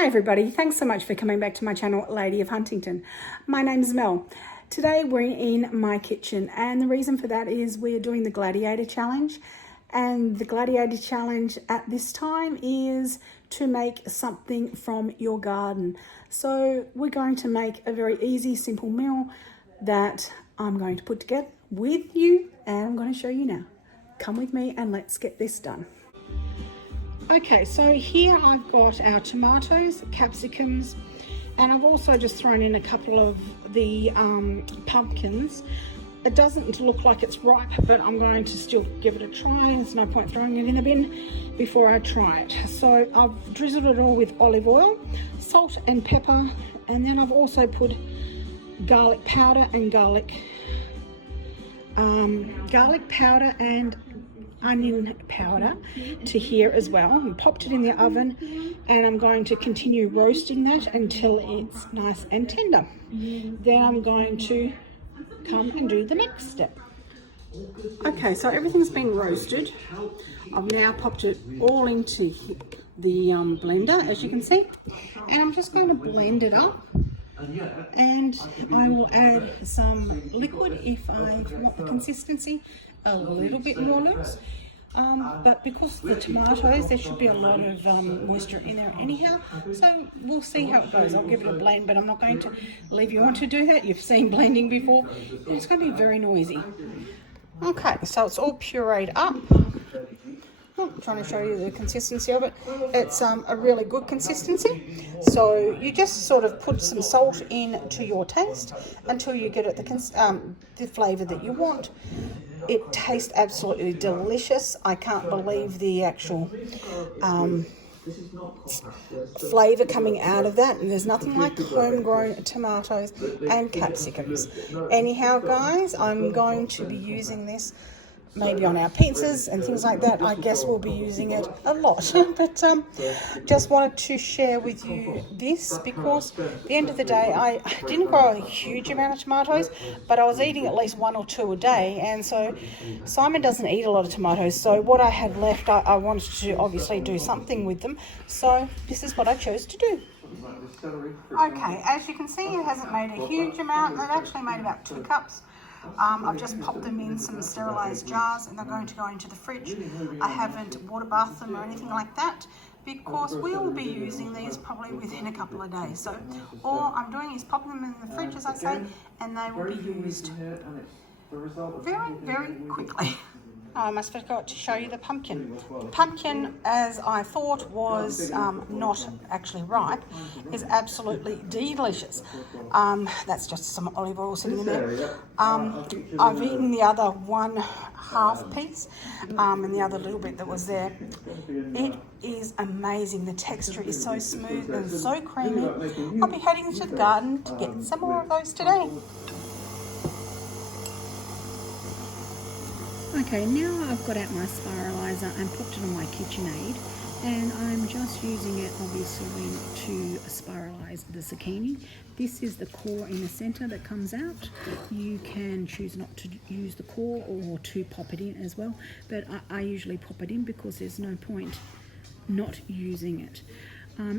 Hi everybody, thanks so much for coming back to my channel, Lady of Huntington. My name's Mel. Today we're in my kitchen and the reason for that is we're doing the Gladiator challenge, and the Gladiator challenge at this time is to make something from your garden. So we're going to make a very easy, simple meal that I'm going to put together with you and I'm going to show you now. Come with me and let's get this done. Okay, so here I've got our tomatoes, capsicums, and I've also just thrown in a couple of the pumpkins. It doesn't look like it's ripe, but I'm going to still give it a try. There's no point throwing it in the bin before I try it. So I've drizzled it all with olive oil, salt and pepper, and then I've also put garlic powder and garlic powder and onion powder to here as well, and popped it in the oven, and I'm going to continue roasting that until it's nice and tender. Then I'm going to come and do the next step. Okay, so everything's been roasted. I've now popped it all into the blender, as you can see, and I'm just going to blend it up. And I will add some liquid if I want the consistency a little bit more loose. But because the tomatoes, there should be a lot of moisture in there anyhow. So we'll see how it goes. I'll give it a blend, but I'm not going to leave you on to do that. You've seen blending before. It's going to be very noisy. Okay, so it's all pureed up. I'm trying to show you the consistency of it. It's a really good consistency. So you just sort of put some salt in to your taste until you get it the flavour that you want. It tastes absolutely delicious. I can't believe the actual flavour coming out of that, and there's nothing like homegrown tomatoes and capsicums. Anyhow guys, I'm going to be using this maybe on our pizzas and things like that. I guess we'll be using it a lot. But just wanted to share with you this because at the end of the day, I didn't grow a huge amount of tomatoes, but I was eating at least 1 or 2 a day, and so Simon doesn't eat a lot of tomatoes, so what I had left, I wanted to obviously do something with them, so this is what I chose to do. Okay, as you can see, it hasn't made a huge amount. It actually made about 2 cups. I've just popped them in some sterilised jars and they're going to go into the fridge. I haven't water bathed them or anything like that because we'll be using these probably within a couple of days. So all I'm doing is popping them in the fridge, as I say, and they will be used very, very quickly. I almost forgot to show you the pumpkin. The pumpkin, as I thought was not actually ripe, is absolutely delicious. That's just some olive oil sitting in there. I've eaten the other 1/2 piece and the other little bit that was there. It is amazing. The texture is so smooth and so creamy. I'll be heading to the garden to get some more of those today. Okay, now I've got out my spiralizer and popped it on my KitchenAid, and I'm just using it obviously to spiralize the zucchini. This is the core in the center that comes out. You can choose not to use the core or to pop it in as well, but I usually pop it in because there's no point not using it.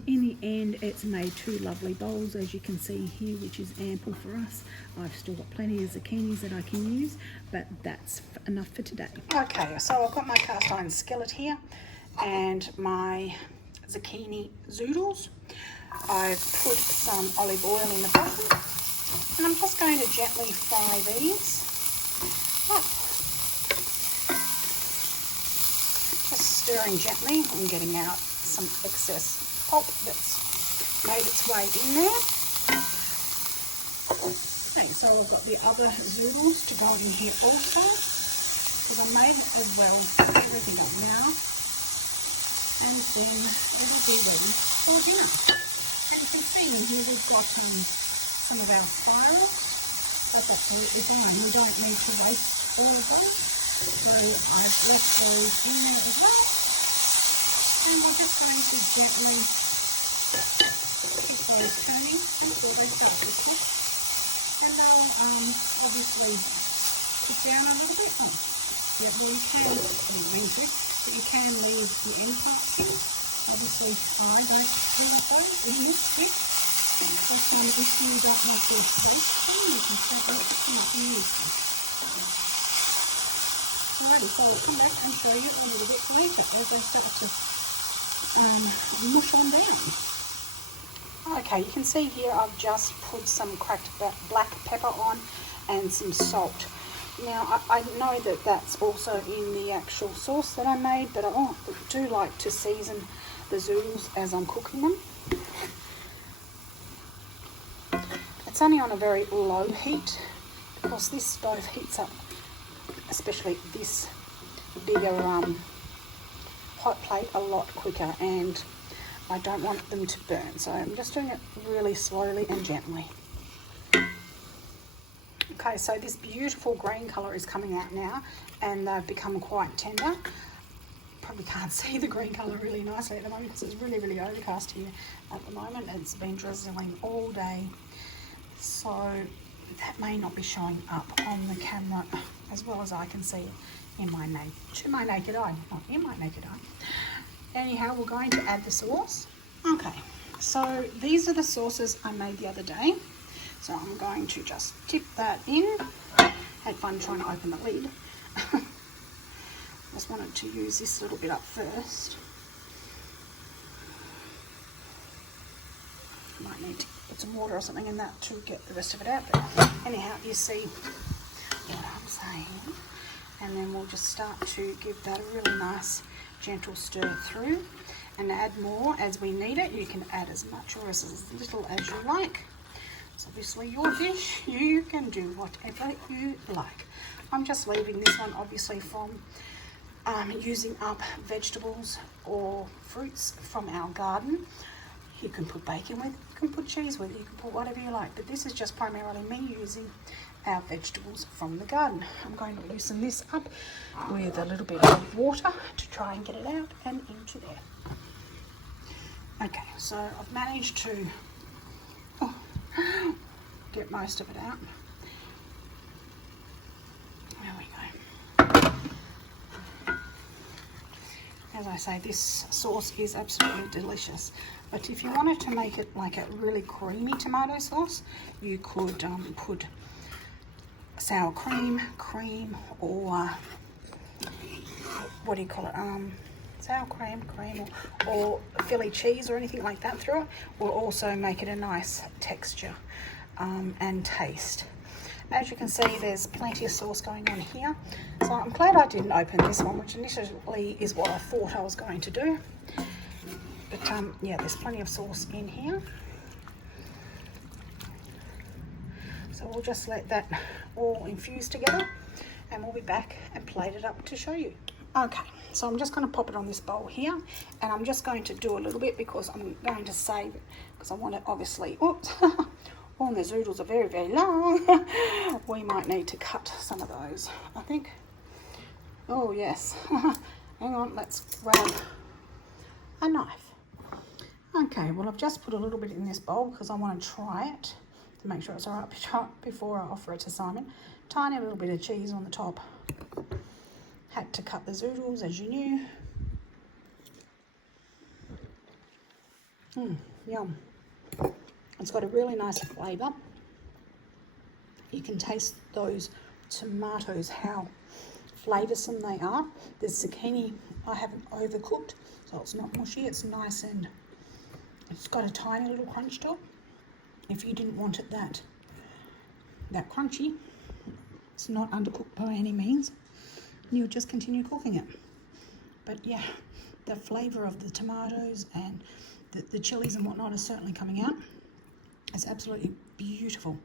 In the end, it's made 2 lovely bowls, as you can see here, which is ample for us. I've still got plenty of zucchinis that I can use, but that's enough for today. Okay, so I've got my cast iron skillet here and my zucchini zoodles. I've put some olive oil in the bottom, and I'm just going to gently fry these up. Just stirring gently and getting out some excess pulp that's made its way in there. Okay, so I've got the other zoodles to go in here also, because I made it as well, everything up now, and then it'll be ready for dinner. And you can see in here we've got some of our spirals. That's absolutely fine. We don't need to waste all of those. So I've left those in there as well. And we're just going to gently keep those turning until they start to cook. And they'll obviously cook down a little bit. Yeah, well you can, I didn't mean to, but you can leave the end parts in Obviously, I don't do up those in this trick. So if you don't want to waste them, you can start mixing them up and use them. Alrighty, so I'll come back and show you a little bit later as they start to mush on down. Okay, you can see here I've just put some cracked black pepper on and some salt. Now, I know that that's also in the actual sauce that I made, but I do like to season the zoodles as I'm cooking them. It's only on a very low heat because this stove heats up, especially this bigger hot plate, a lot quicker, and I don't want them to burn, so I'm just doing it really slowly and gently. Okay, so this beautiful green colour is coming out now, and they've become quite tender. Probably can't see the green colour really nicely at the moment because it's really, really overcast here at the moment. It's been drizzling all day, so that may not be showing up on the camera as well as I can see it in my naked eye, not in my naked eye. Anyhow, we're going to add the sauce. Okay, so these are the sauces I made the other day. So I'm going to just tip that in. Had fun trying to open the lid. Just wanted to use this little bit up first. Might need to put some water or something in that to get the rest of it out. But anyhow, you see what I'm saying. And then we'll just start to give that a really nice gentle stir through and add more as we need it. You can add as much or as little as you like. It's obviously your dish. You can do whatever you like. I'm just leaving this one obviously from using up vegetables or fruits from our garden. You can put bacon with, you can put cheese with, you can put whatever you like, but this is just primarily me using our vegetables from the garden. I'm going to loosen this up with a little bit of water to try and get it out and into there. Okay, so I've managed to get most of it out. There we go. As I say, this sauce is absolutely delicious. But if you wanted to make it like a really creamy tomato sauce, you could put sour cream, or what do you call it? Sour cream, or Philly cheese or anything like that through it will also make it a nice texture and taste. As you can see, there's plenty of sauce going on here. So I'm glad I didn't open this one, which initially is what I thought I was going to do. But yeah, there's plenty of sauce in here. So we'll just let that all infuse together and we'll be back and plate it up to show you. Okay, so I'm just going to pop it on this bowl here, and I'm just going to do a little bit because I'm going to save it because I want it obviously, oops, all the zoodles are very, very long. We might need to cut some of those, I think. Oh yes, hang on, let's grab a knife. Okay, well I've just put a little bit in this bowl because I want to try it to make sure it's all right before I offer it to Simon. Tiny little bit of cheese on the top. Had to cut the zoodles, as you knew. Yum. It's got a really nice flavour. You can taste those tomatoes, how flavoursome they are. The zucchini I haven't overcooked, so it's not mushy. It's nice and it's got a tiny little crunch to it. If you didn't want it that crunchy, it's not undercooked by any means. You'll just continue cooking it. But yeah, the flavour of the tomatoes and the chilies and whatnot is certainly coming out. It's absolutely beautiful.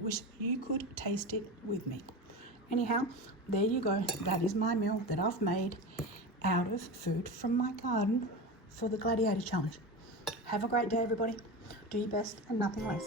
Wish you could taste it with me. Anyhow, there you go. That is my meal that I've made out of food from my garden for the Gladiator Challenge. Have a great day, everybody. Do your best and nothing less.